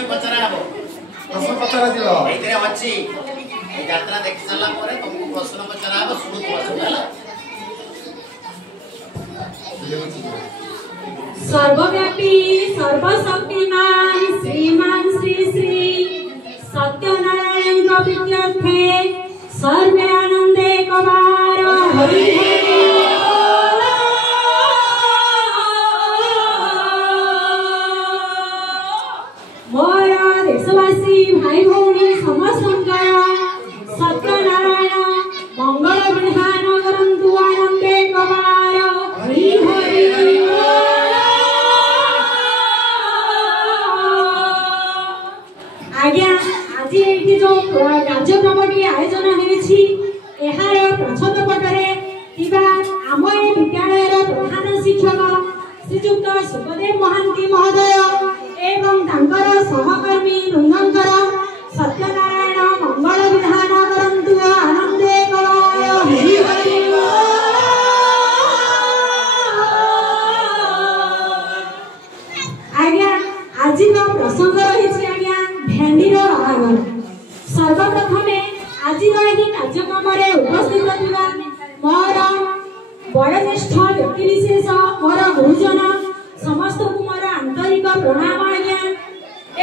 भी पचरा हबो प्रश्न पचरा दिलो एतरे अछि ए यात्रा देखि सला परे तुमको प्रश्न पचरा हबो सुनु होला सर्वव्यापी सर्वशक्तिमान श्रीमान श्री श्री सत्यनारायण प्रीत्यर्थे सर्वे आनंदे कबार हरि मोर देशवासी भाई भौणी समस्त सत्यनारायण मंगल विधान करंतु आनंदे कबार हरि हरि आज्ञा आज ये जो कार्यक्रम आयोजन होइछि एहार प्रथम पटरे आम विद्यालय प्रधान शिक्षक श्रीजुक्त सुखदेव महांती महोदय एवं तांकर सहकर्मी वृंदंकर सत्यनारायण मंगल विधान करंतु आनंदे कलाय हरि हरि आज्ञा आज प्रसंग रही भेंडीर बाहागर सर्वप्रथमे आज कार्यक्रम उपस्थित थिबा मोर वयोज्येष्ठ व्यक्तिविशेष मोर गुरुजन समस्त को मोर आंतरिक प्रणाम आज्ञा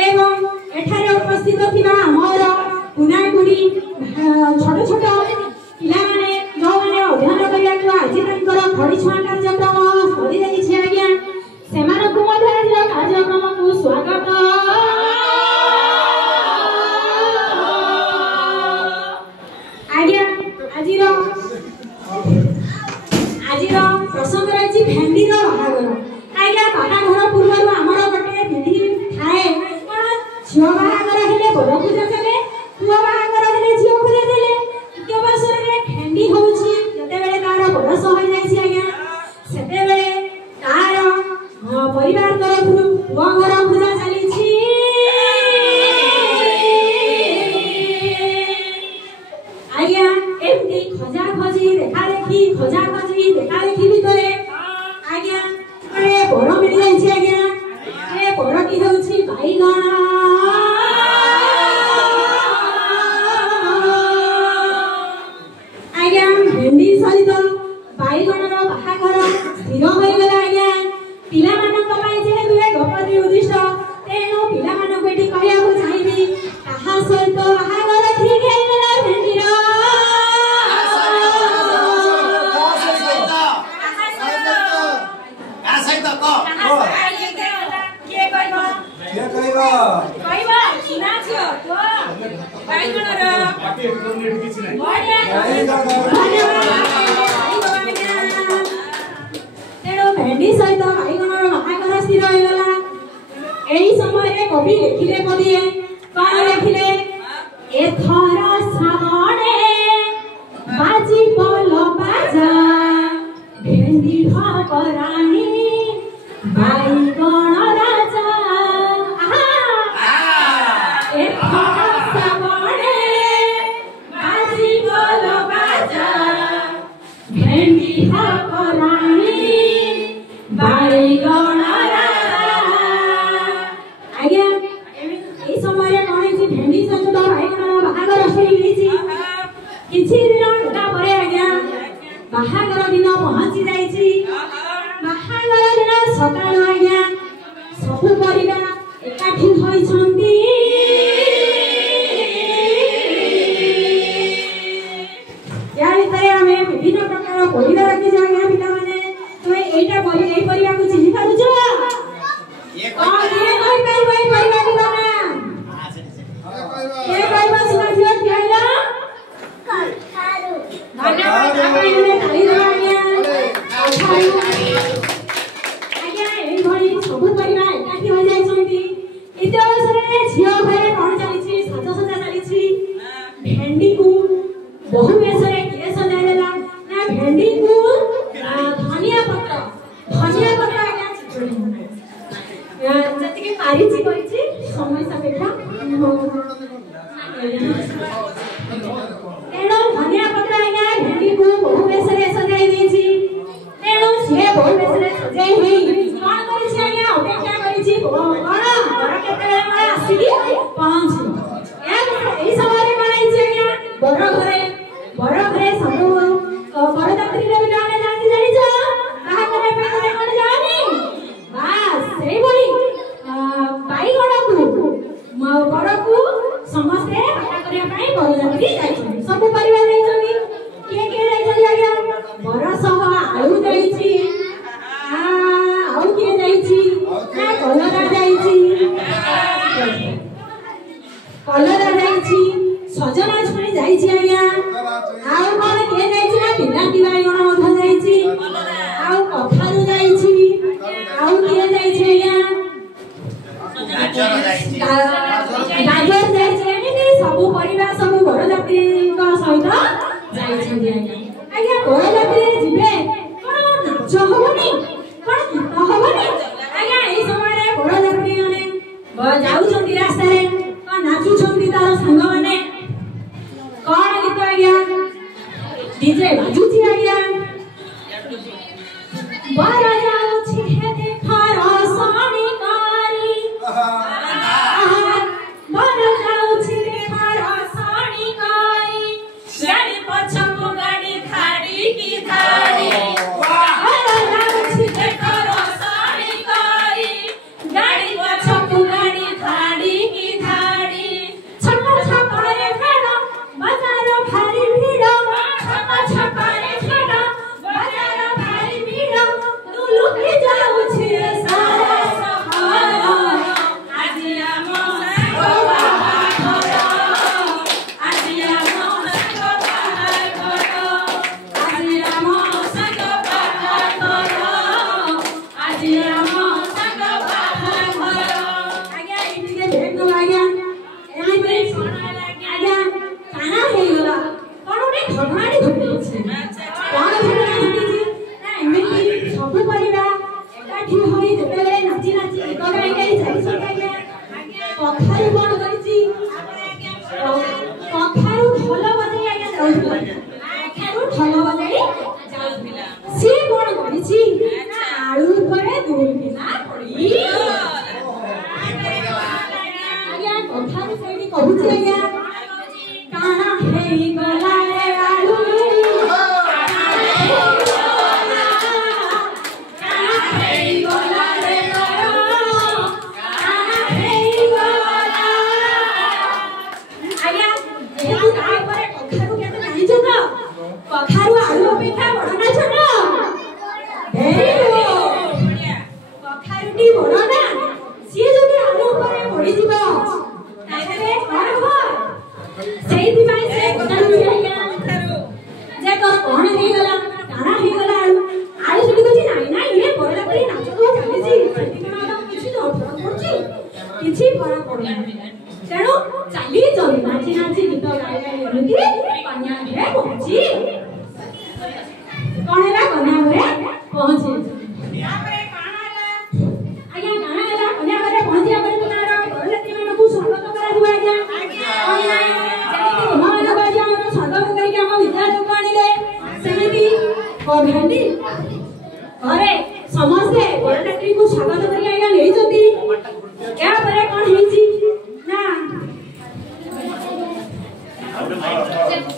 एवं एठारे उपस्थित थिबा मोर कुनाकुनी छोट छोट पिला माने जो माने अध्ययन करिया को आज तांकर खड़ी छुआ कार्यक्रम सरी जाई आज्ञा सेमानकु मध्य कार्यक्रम को स्वागत प्रसंग रही भेंडीर बाहागर आज्ञा बाहागर पूर्व आमर गोटे विधि थाए कौन झील बाहागर हेले बर पूजा चले पुआ बाहागर हेले झील पूजा चले अवसर में भेंडी होउछि जते बेले तार बरस हो जाइछि आज्ञा सेते बेले तार परिवार तरफ पुआ घर पूजा चलीछि आज्ञा एमती खजा खजी देखा देखी खजा खजी देखा देखी भितरे आज्ञा ए बड़ मिल जाइछि आज्ञा ए बड़ की होउछि बाईगण आज्ञा भेंडी सहित बाईगणर बाहागर स्थिर होई गला आज्ञा पिला मानक पई जे दुए गपति उद्दिष्ट तेनो पिला मानक एठी कहया को चाहिबी कहा सहित बाहागर ठीक हे गला भेंडीर भेंडी सहित बाईगणर बाहागर स्थिर होइगला एही समय कवि लिखिले पदिए कौन लिखिले एथर सामने बाजी बोल बाजा भेंडी भागरानी बाईगण राजा एथर सामने बाजी बोल बाजा भेंडी भागरानी बाईगण राजा आज्ञा एई समय कौन भेंडी सहित बाईगण बाहागर स्थिर होइछि किछि दिन गला परे आज्ञा बाहागर दिन पहुंची जाइछि बाहागर दिन सकाळ आज्ञा सबु परिवार एकाठी होइछन्ती या भितरे हमें विभिन्न प्रकार परिवार की आज्ञा पिता माने तो एटा परि एई परिवार को चिन्हि पारुछो ये कोई परिवार को ना ये कहबा सुनाथियो थियाला धन्यवाद आगे ताली आज्ञा आज्ञा एई भଳି सबु परिवार एकाठी हो जाइछन्ती इते अवसर रे झियो घरे कोन चलिछि सजा सजा चलिछि भेंडी को बहु बेसरे के सजाय देला ना भेंडी को धनिया पत्र आज्ञा चित्रण जति के पारिछि करिछि समय सापेक्ष तेणु धनिया पत्र आज्ञा भेंडी को बहु बेसरे सजाई देछि तेणु से बहु बेसरे सजाई होई कोन करिछि आज्ञा अपेक्षा करिछि कोन बड़ केते बेले आसीबी समस्ते बाटा करिया पई बरजात्री जाइछन सब परिवार जाइछन के जाइछन आज्ञा बरसह आलू जाइछि आउ के जाइछि कलरा जाइछि सजना छुरी जाइछि आज्ञा आउ कोन के जाइछि ना बिलाती बाइगण मध जाइछि आउ कखारु जाइछि आउ के जाइछि आज्ञा गाजर जाइछि एमिति सब परिवार सब बरजात्री को सहित जाइछि आज्ञा बरजात्री जिबे कोन नाच होबनी कोन गीत होबनी आज्ञा एई समय रे बरजात्री माने जाउछन्ती रास्ता रे कोन नाचुछन्ती तार संग माने कोन गीत आज्ञा डीजे बाजुछि आज्ञा बारा जाउछि हे देखा रसनी कारी बारा जाउछि देखा रसनी कारी गाड़ी पछको गाड़ी धाड़ी की धाड़ी बारा जाउछि देखा रसनी कारी गाड़ी पछको गाड़ी धाड़ी की धाड़ी छक्का छक्का रे फेडा बाजार भारी भीड़ छक्का छक्का रे फेडा बाजार भारी भीड़ तू लुकी जाउछि सारा सहारा आजिया मोसा बाहर आजिया मोसा बाहर आजिया मोसा बाहर आजिया मोसा बाहर आज्ञा इनके भेट दो आज्ञा एई पे आज्ञा काना हे गला कोनोटे घटनाटी घटिछि कोन घटना घटिछि ना एमिति सब परिवार एकाठी होई जेतेबेले नाची नाची गीत गाई गाई जाइछि आज्ञा कखारु कोन करिछि कखारु ढोल बजाई आज्ञा जाउछिला कखारु ढोल बजाई जाउछिला से कोन करिछि आळु ଉପରେ ଦୁର୍ବିନା ପଡି आज्ञा कखारु सेठी कहूछि आज्ञा काना हेई गला रे आळु काना हेई गला रे आळु काना हेई गला आज्ञा जेतु ता ଉପରେ कखारु केते जानिछ त कखारु आळु अपेक्षा बड़ ना छोट भेरी बढ़िया कखारुटी बड़ ना सिए जदि आळु ଉପରେ पड़ी जिवो ताहे कोन हो सेही भाई से पचारुछि आज्ञा जे तो कोन हे गला काना हे गला आळु सेठी कछि नाही ना ये बडला परी नाच तो चालिछि सेठी कोन किछि तो फरक पड़छि किछि फरक पड़ुनी तेणु चाली चली नाची नाची गीत गाई गाई एमिति कन्या घरे पहुंची कोन हेला कन्या घरे पहुंची यापरे काना आज्ञा काना हेला कन्या घरे पहुंचिया परे तुमार बरजाती मानकु स्वागत करा दिबा आज्ञा जेमिति महान बाजी हमर स्वागत करिके हम विद्यालय को आनिले सेमिति भेंडी घरे समस्ते बरजाती को स्वागत करिके आज्ञा लेइछथि या परे कोन हेछि ना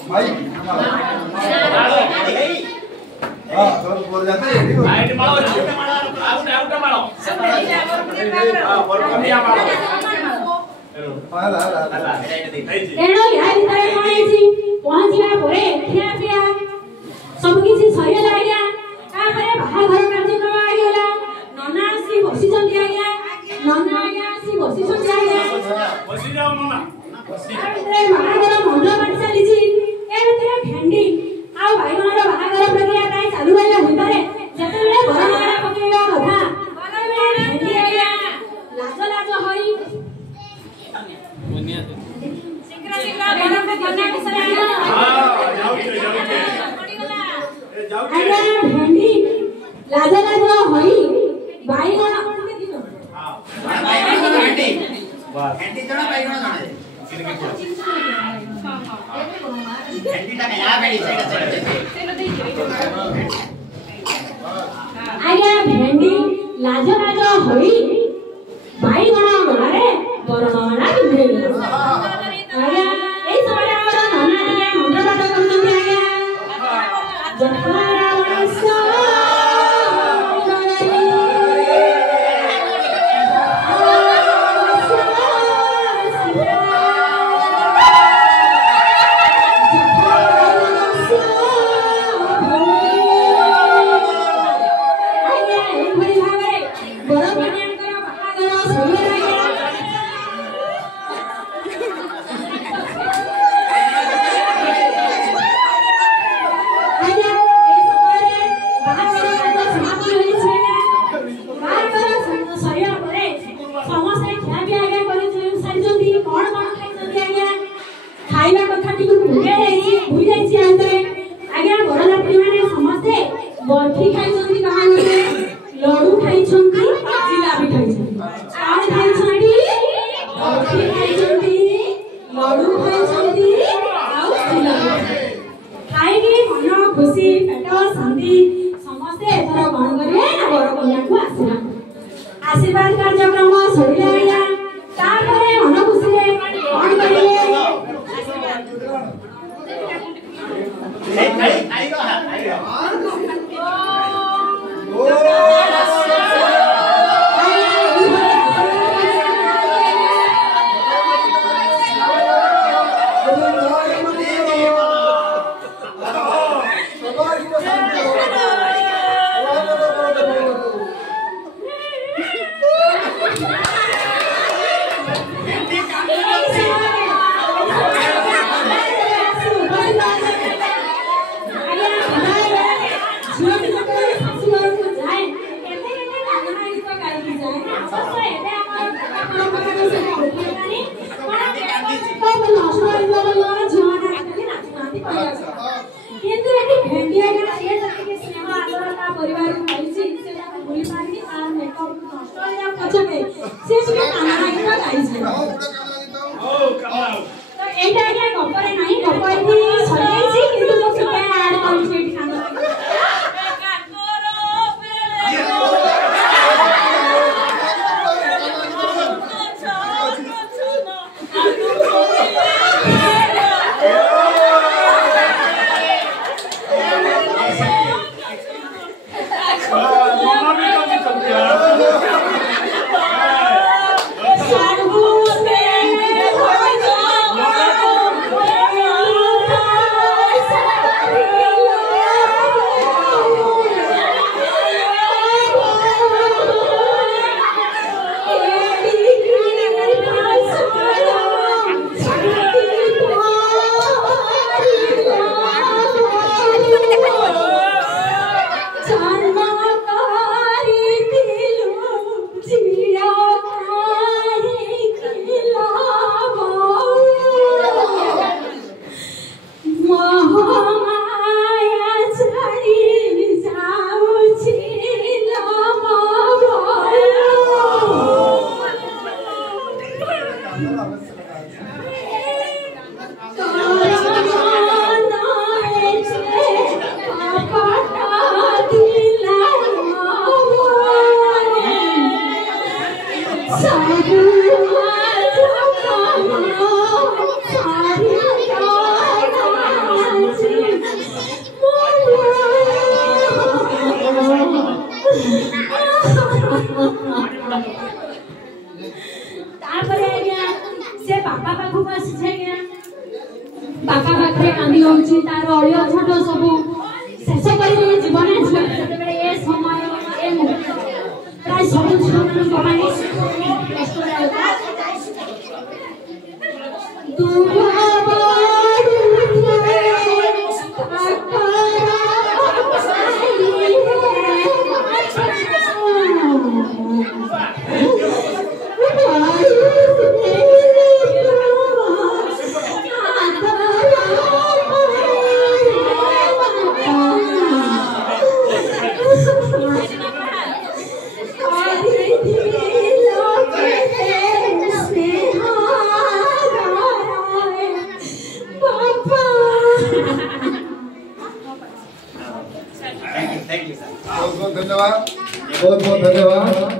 भाई हां तो बोल जाते भाई मारो आउट मारो हां बरकतिया मारो एनो या भितरे कोन हेछि पहुंचिया परे खिया पिया सब किछि सरिया लागया का परे बाहा घर कार्यक्रम आइला नना आसी बसी जंती आज्ञा नना आज्ञा आसी बसी जंती आज्ञा बसी जाओ नना रे महागर मंडल बाटी चलीछि ए भितरे भेंडी आ बाइगणर बाहागर प्रक्रिया काय चालू होला भितरे जेतेबेले बरमाड़ा पकेइबा कथा बरमाड़ा भेंडी आज्ञा लाज लाज होई शीघ्र शीघ्र बरम कन्या बिसरे हां जाऊ आज्ञा भेंडी लाज लाज होई बाइगण हां भेंडी भेंडी जणा बाइगण जणा आज्ञा भेंडी लाज लाज होई बाइगण गलारे बरमाड़ा बिंधे आज्ञा एई समय हमरा नाना टिके मुंड बात करछन्ती आज्ञा जखरा वंश ହେଇଛି ଆନ୍ତରେ ଆଜ୍ଞା ବରଯାତ୍ରୀ ମାନେ ସମସ୍ତେ ବର୍ଫି ଖାଇଛନ୍ତି କାହାଣରେ ଲଡୁ ଖାଇଛନ୍ତି ଜିଲାପି ଖାଇଛନ୍ତି କଣ ଖାଇଛନ୍ତି ବର୍ଫି ଖାଇଛନ୍ତି ଲଡୁ ଖାଇଛନ୍ତି ଆଉ ଜିଲାପି ଖାଇକି ମନ ଖୁସି ପେଟ ଶାନ୍ତି ସମସ୍ତେ ଏଥର କଣ କରିବେ ନା ବର କନ୍ୟାକୁ ଆସିବା आशीर्वाद कार्यक्रम सरिला आया तापरे मन खुशी रे कोन करिले खाई बहुत बहुत धन्यवाद